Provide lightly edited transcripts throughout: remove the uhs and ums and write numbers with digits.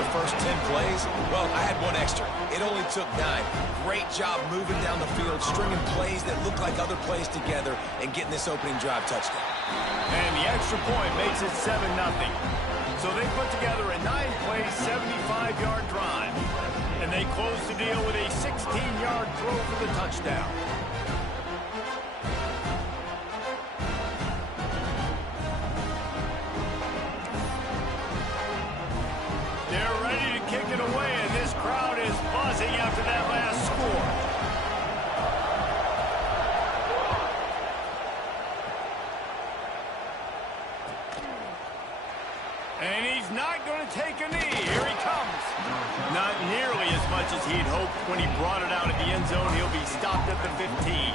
the first 10 plays? Well, I had one extra. It only took 9. Great job moving down the field, stringing plays that look like other plays together, and getting this opening drive touchdown. And the extra point makes it 7-0. So they put together a 9-play, 75-yard drive. And they close the deal with a 16-yard throw for the touchdown. They're ready to kick it away, and this crowd is buzzing after that last score. And he's not going to take a knee. Here he comes. Not nearly as much as he'd hoped when he brought it out at the end zone. He'll be stopped at the 15.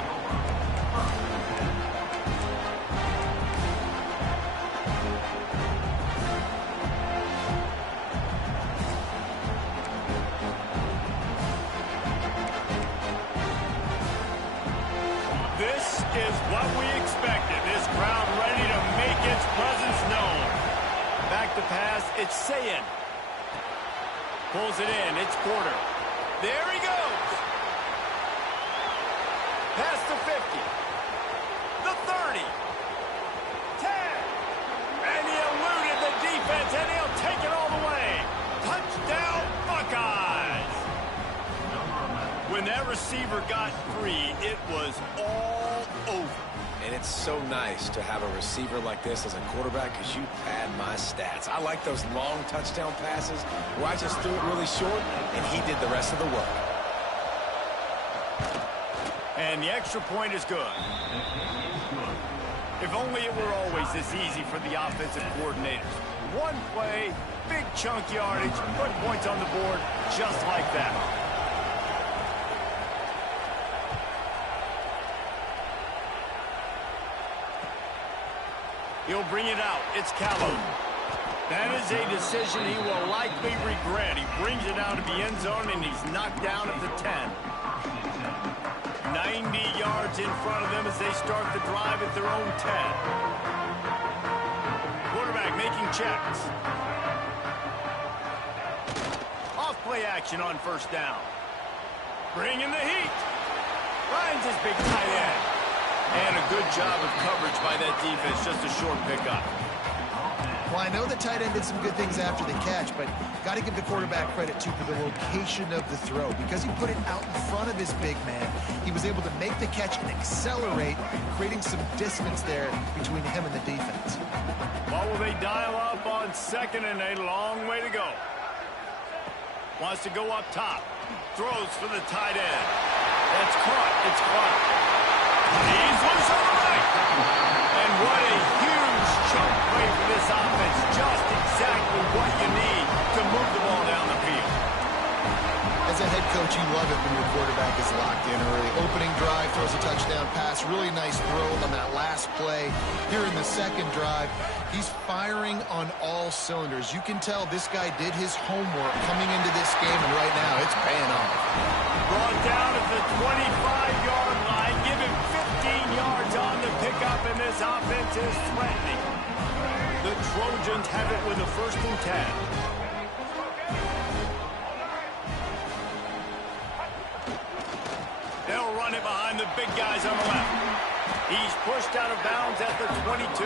This is what we expected. This crowd ready to make its presence known. Back to pass, it's Sayin. Pulls it in, it's Porter. There he goes. Past the 50. The 30. 10. And he eluded the defense, and he'll take it all the way. Touchdown, Buckeyes. When that receiver got free, it was all over. And it's so nice to have a receiver like this as a quarterback because you pad my stats. I like those long touchdown passes where I just threw it really short and he did the rest of the work. And the extra point is good. If only it were always this easy for the offensive coordinators. One play, big chunk yardage, put points on the board just like that. He'll bring it out. It's Calhoun. That is a decision he will likely regret. He brings it out of the end zone, and he's knocked down at the 10. 90 yards in front of them as they start the drive at their own 10. Quarterback making checks. Off play action on first down. Bringing the heat. Finds his big tight end. And a good job of coverage by that defense, just a short pickup. Well, I know the tight end did some good things after the catch, but got to give the quarterback credit, too, for the location of the throw. Because he put it out in front of his big man, he was able to make the catch and accelerate, creating some distance there between him and the defense. What will they dial up on second and a long way to go? Wants to go up top. Throws for the tight end. That's caught. It's caught. He's loose on the right. And what a huge chunk play for this offense. Just exactly what you need to move the ball down the field. As a head coach, you love it when your quarterback is locked in early. Opening drive, throws a touchdown pass. Really nice throw on that last play. Here in the second drive, he's firing on all cylinders. You can tell this guy did his homework coming into this game, and right now it's paying off. Brought down at the 25-yard line. Give him 15 yards on the pickup, and this offense is threatening. The Trojans have it with a 1st and 10. They'll run it behind the big guys on the left. He's pushed out of bounds at the 22.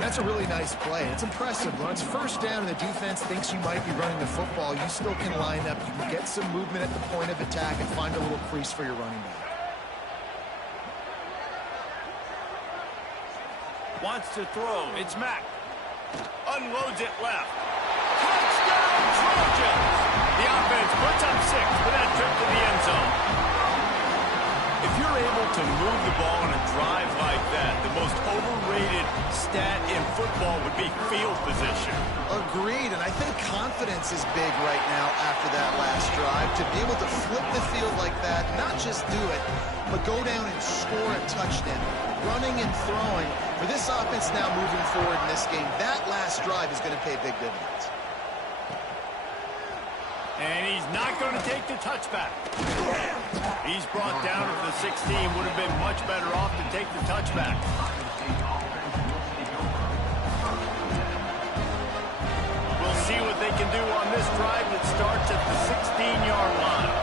That's a really nice play. It's impressive. When it's first down and the defense thinks you might be running the football, you still can line up. You can get some movement at the point of attack and find a little crease for your running back. Wants to throw. It's Mack. Unloads it left. Touchdown, Trojans! The offense puts up 6 for that trip to the end zone. If you're able to move the ball on a drive like that, the most overrated stat in football would be field position. Agreed, and I think confidence is big right now after that last drive. To be able to flip the field like that, not just do it, but go down and score a touchdown. Running and throwing. For this offense now moving forward in this game, that last drive is going to pay big dividends. And he's not going to take the touchback. He's brought down at the 16. Would have been much better off to take the touchback. We'll see what they can do on this drive that starts at the 16-yard line.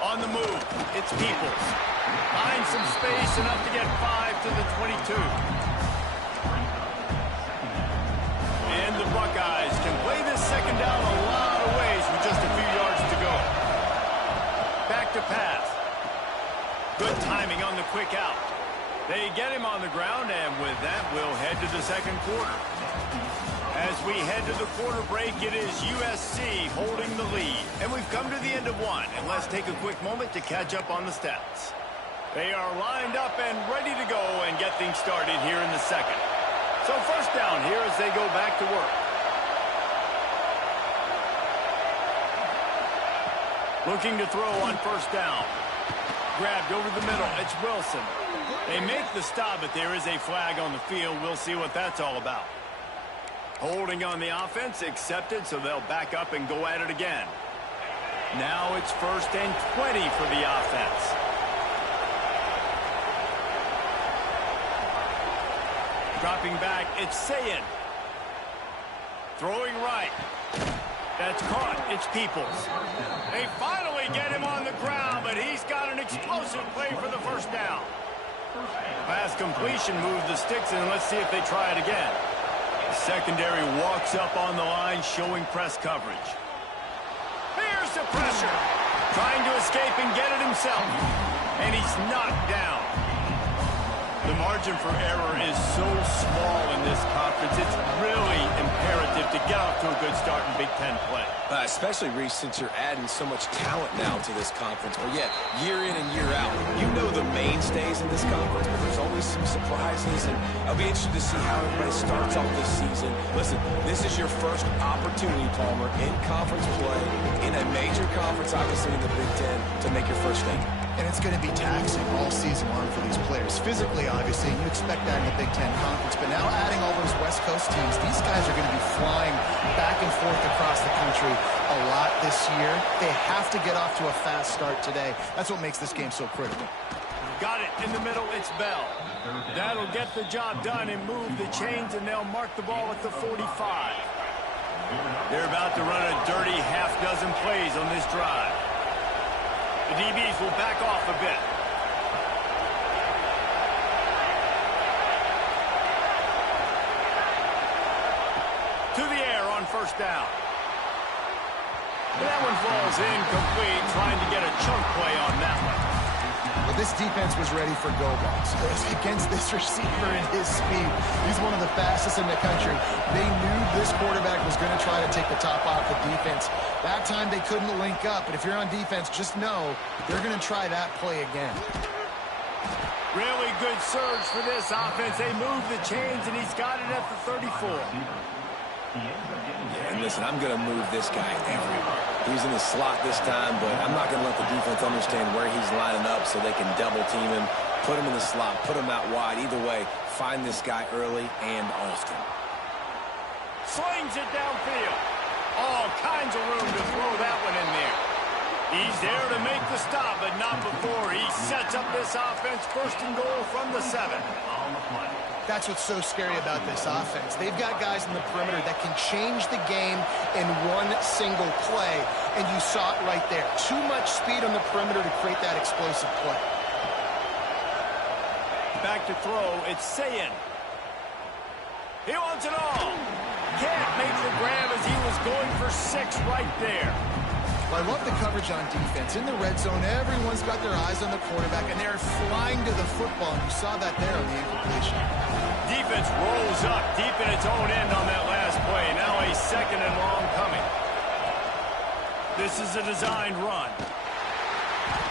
On the move, it's Peoples. Finds some space, enough to get 5 to the 22. And the Buckeyes can play this second down a lot of ways with just a few yards to go. Back to pass. Good timing on the quick out. They get him on the ground, and with that, we'll head to the second quarter. As we head to the quarter break, it is USC holding the lead. And we've come to the end of one, and let's take a quick moment to catch up on the stats. They are lined up and ready to go and get things started here in the second. So first down here as they go back to work. Looking to throw on first down. Grabbed over the middle. It's Wilson. They make the stop, but there is a flag on the field. We'll see what that's all about. Holding on the offense, accepted, so they'll back up and go at it again. Now it's 1st and 20 for the offense. Dropping back, it's Sayin. Throwing right. That's caught. It's Peoples. They finally get him on the ground, but he's got an explosive play for the first down. Pass completion, move the sticks, and let's see if they try it again. The secondary walks up on the line, showing press coverage. Here's the pressure. Trying to escape and get it himself. And he's knocked down. The margin for error is so small in this conference, it's really imperative to get off to a good start in Big Ten play. Especially, Reese, since you're adding so much talent now to this conference. But yet, year in and year out, you know the mainstays in this conference, but there's always some surprises. And I'll be interested to see how everybody starts off this season. Listen, this is your first opportunity, Palmer, in conference play, in a major conference, obviously in the Big Ten, to make your first name. And it's going to be taxing all season long for these players. Physically, obviously, you expect that in the Big Ten Conference. But now adding all those West Coast teams, these guys are going to be flying back and forth across the country a lot this year. They have to get off to a fast start today. That's what makes this game so critical. Got it in the middle. It's Bell. That'll get the job done and move the chains, and they'll mark the ball at the 45. They're about to run a dirty half-dozen plays on this drive. The DBs will back off a bit. To the air on first down. That one falls incomplete, trying to get a chunk play on that one. Well, this defense was ready for go balls. Against this receiver and his speed, he's one of the fastest in the country. They knew this quarterback was going to try to take the top off the defense. That time they couldn't link up, but if you're on defense, just know they're going to try that play again. Really good surge for this offense. They move the chains, and he's got it at the 34. Yeah, and listen, I'm going to move this guy everywhere. He's in the slot this time, but I'm not going to let the defense understand where he's lining up so they can double team him, put him in the slot, put him out wide. Either way, find this guy early and often. Slings it downfield. All kinds of room to throw that one in there. He's there to make the stop, but not before. He sets up this offense, 1st and goal from the 7. On the play. That's what's so scary about this offense. They've got guys in the perimeter that can change the game in one single play, and you saw it right there. Too much speed on the perimeter to create that explosive play. Back to throw, it's Sayin. He wants it all. Can't make the grab as he was going for 6 right there. Well, I love the coverage on defense. In the red zone, everyone's got their eyes on the quarterback, and they're flying to the football, and you saw that there on the incompletion. Defense rolls up deep in its own end on that last play. Now a 2nd and long coming. This is a designed run.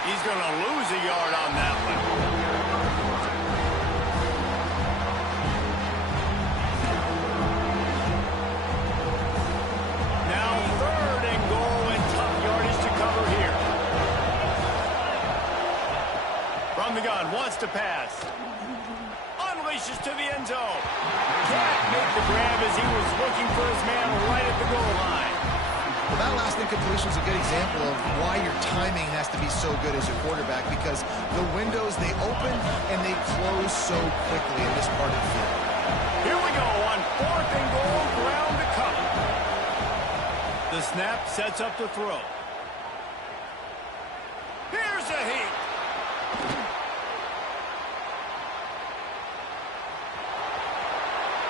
He's going to lose a yard on that one. The gun wants to pass. Unleashes to the end zone. Can't make the grab as he was looking for his man right at the goal line. Well, that last incompletion is a good example of why your timing has to be so good as a quarterback, because the windows, they open and they close so quickly in this part of the field. Here we go on 4th and goal, ground to cover. The snap sets up the throw. Here's a heat.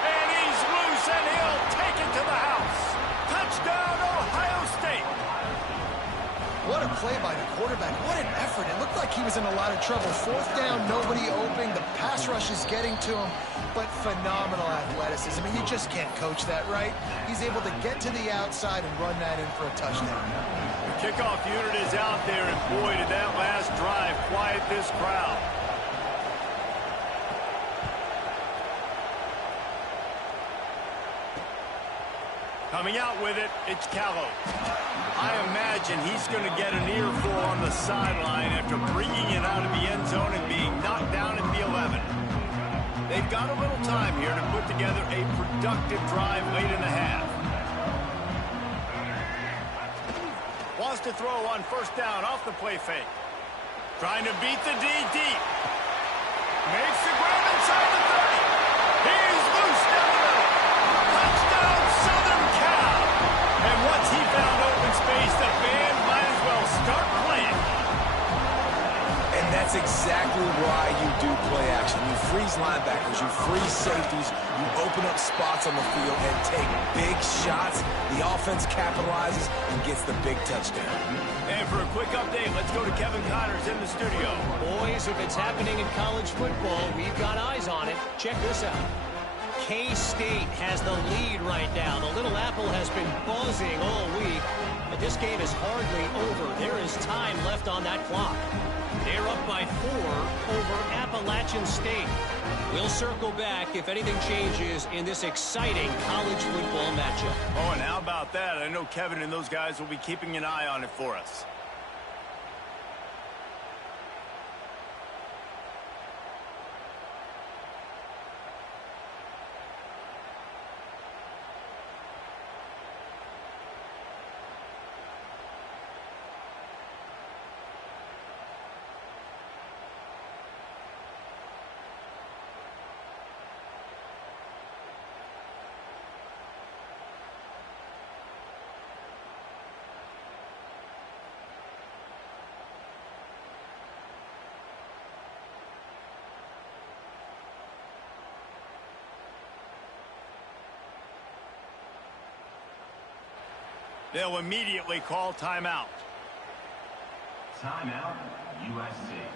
And he's loose, and he'll take it to the house. Touchdown, Ohio State. What a play by the quarterback. What an effort. It looked like he was in a lot of trouble. 4th down, nobody open. The pass rush is getting to him, but phenomenal athleticism. I mean, you just can't coach that, right? He's able to get to the outside and run that in for a touchdown. The kickoff unit is out there, and boy, did that last drive quiet this crowd. Coming out with it, it's Callow. I imagine he's going to get an earful on the sideline after bringing it out of the end zone and being knocked down at the 11. They've got a little time here to put together a productive drive late in the half. Wants to throw on 1st down off the play fake. Trying to beat the D deep. Makes the grab inside the 30. He's loose down the middle. Touchdown, Southern Cal. And once he found open space, the band might as well start playing. And that's exactly why you do play action. You freeze linebackers, you freeze safeties, you open up spots on the field and take big shots. The offense capitalizes and gets the big touchdown. And for a quick update, let's go to Kevin Connors in the studio. Boys, if it's happening in college football, we've got eyes on it. Check this out. K-State has the lead right now. The Little Apple has been buzzing all week, but this game is hardly over. There is time left on that clock. They're up by 4 over Appalachian State. We'll circle back if anything changes in this exciting college football matchup. Oh, and how about that? I know Kevin and those guys will be keeping an eye on it for us. They'll immediately call timeout. Timeout, USC.